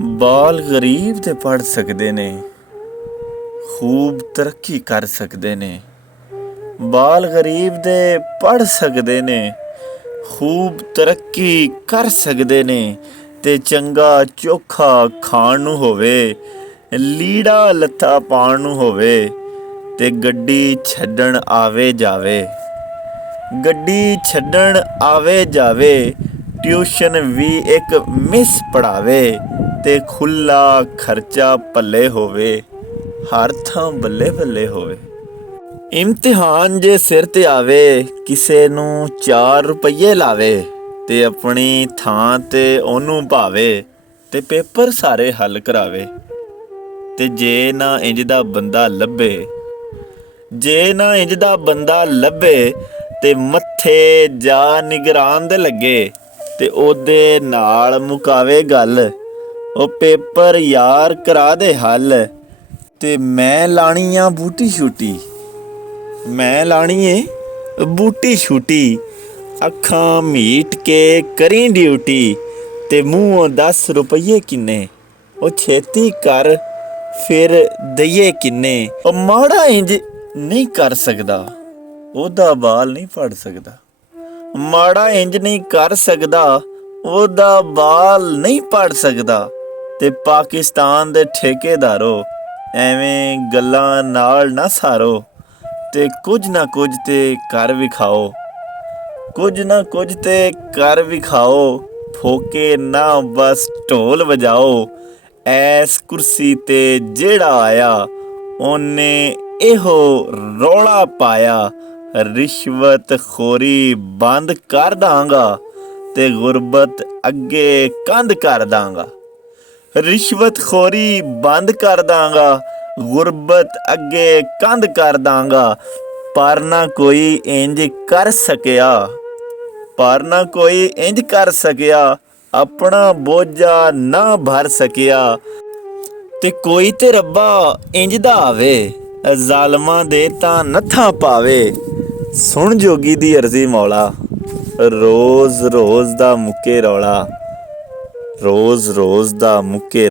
ਬਾਲ ਗਰੀਬ ਤੇ ਪੜ੍ਹ ਸਕਦੇ ਨੇ, ਖੂਬ ਤਰੱਕੀ ਕਰ ਸਕਦੇ ਨੇ। ਬਾਲ ਗਰੀਬ ਦੇ ਪੜ੍ਹ ਸਕਦੇ ਨੇ, ਖੂਬ ਤਰੱਕੀ ਕਰ ਸਕਦੇ ਨੇ। ਤੇ ਚੰਗਾ ਚੋਖਾ ਖਾਣ ਨੂੰ ਹੋਵੇ, ਲੀੜਾ ਲੱਤਾ ਪਾਉਣ ਨੂੰ ਹੋਵੇ, ਤੇ ਗੱਡੀ ਛੱਡਣ ਆਵੇ ਜਾਵੇ। ਗੱਡੀ ਛੱਡਣ ਆਵੇ ਜਾਵੇ, ਟਿਊਸ਼ਨ ਵੀ ਇੱਕ ਮਿਸ ਪੜ੍ਹਾਵੇ, ਤੇ ਖੁੱਲ੍ਹਾ ਖਰਚਾ ਪੱਲੇ ਹੋਵੇ, ਹਰ ਥਾਂ ਬੱਲੇ ਬੱਲੇ ਹੋਵੇ। ਇਮਤਿਹਾਨ ਜੇ ਸਿਰ 'ਤੇ ਆਵੇ, ਕਿਸੇ ਨੂੰ 4 ਰੁਪਈਏ ਲਾਵੇ, ਤੇ ਆਪਣੀ ਥਾਂ 'ਤੇ ਉਹਨੂੰ ਭਾਵੇ, ਤੇ ਪੇਪਰ ਸਾਰੇ ਹੱਲ ਕਰਾਵੇ। ਤੇ ਜੇ ਨਾ ਇੰਝ ਦਾ ਬੰਦਾ ਲੱਭੇ, ਜੇ ਨਾ ਇੰਝ ਦਾ ਬੰਦਾ ਲੱਭੇ, ਤੇ ਮੱਥੇ ਜਾ ਨਿਗਰਾਨ ਦੇ ਲੱਗੇ, ਤੇ ਉਹਦੇ ਨਾਲ ਮੁਕਾਵੇ ਗੱਲ, ਉਹ ਪੇਪਰ ਯਾਰ ਕਰਾ ਦੇ ਹੱਲ। ਤੇ ਮੈਂ ਲਾਣੀ ਆ ਬੂਟੀ ਛੂਟੀ, ਮੈਂ ਲਾਣੀ ਏ ਬੂਟੀ ਛੂਟੀ। ਅੱਖਾਂ ਮੀਟ ਕੇ ਕਰੀ ਡਿਊਟੀ, ਤੇ ਮੂੰਹੋਂ 10 ਰੁਪਈਏ ਕਿੰਨੇ, ਉਹ ਛੇਤੀ ਕਰ ਫਿਰ ਦਈਏ ਕਿੰਨੇ। ਉਹ ਮਾੜਾ ਇੰਝ ਨਹੀਂ ਕਰ ਸਕਦਾ, ਉਹਦਾ ਬਾਲ ਨਹੀਂ ਫੜ ਸਕਦਾ। ਮਾੜਾ ਇੰਝ ਨਹੀਂ ਕਰ ਸਕਦਾ, ਉਹਦਾ ਬਾਲ ਨਹੀਂ ਪੜ ਸਕਦਾ। ਤੇ ਪਾਕਿਸਤਾਨ ਦੇ ਠੇਕੇਦਾਰੋ, ਐਵੇਂ ਗੱਲਾਂ ਨਾਲ ਨਾ ਸਾਰੋ, ਤੇ ਕੁਝ ਨਾ ਕੁਝ ਤੇ ਕਰ ਵਿਖਾਓ, ਕੁਝ ਨਾ ਕੁਝ ਤੇ ਕਰ ਵਿਖਾਓ। ਫੋਕੇ ਨਾ ਬਸ ਢੋਲ ਵਜਾਓ, ਐਸ ਕੁਰਸੀ ਤੇ ਜਿਹੜਾ ਆਇਆ, ਉਹਨੇ ਇਹੋ ਰੌਲਾ ਪਾਇਆ। ਰਿਸ਼ਵਤ ਖੋਰੀ ਬੰਦ ਕਰ ਦਾਂਗਾ, ਤੇ ਗੁਰਬਤ ਅੱਗੇ ਕੰਧ ਕਰ ਦਾਂਗਾ। ਰਿਸ਼ਵਤ ਖੋਰੀ ਬੰਦ ਕਰ ਦਾਂਗਾ, ਗੁਰਬਤ ਅੱਗੇ ਕੰਧ ਕਰ ਦਾਂਗਾ। ਪਰ ਨਾ ਕੋਈ ਇੰਝ ਕਰ ਸਕਿਆ, ਪਰ ਨਾ ਕੋਈ ਇੰਝ ਕਰ ਸਕਿਆ, ਆਪਣਾ ਬੋਝਾ ਨਾ ਭਰ ਸਕਿਆ। ਤੇ ਕੋਈ ਤੇ ਰੱਬਾ ਇੰਝ ਦਾ ਆਵੇ, ਜ਼ਾਲਮਾਂ ਦੇ ਤਾਂ ਨੱਥਾਂ ਪਾਵੇ। ਸੁਣ ਜੋਗੀ ਦੀ ਅਰਜ਼ੀ ਮੌਲਾ, ਰੋਜ਼ ਰੋਜ਼ ਦਾ ਮੁੱਕੇ ਰੌਲਾ, ਰੋਜ਼ ਰੋਜ਼ ਦਾ ਮੁੱਕੇ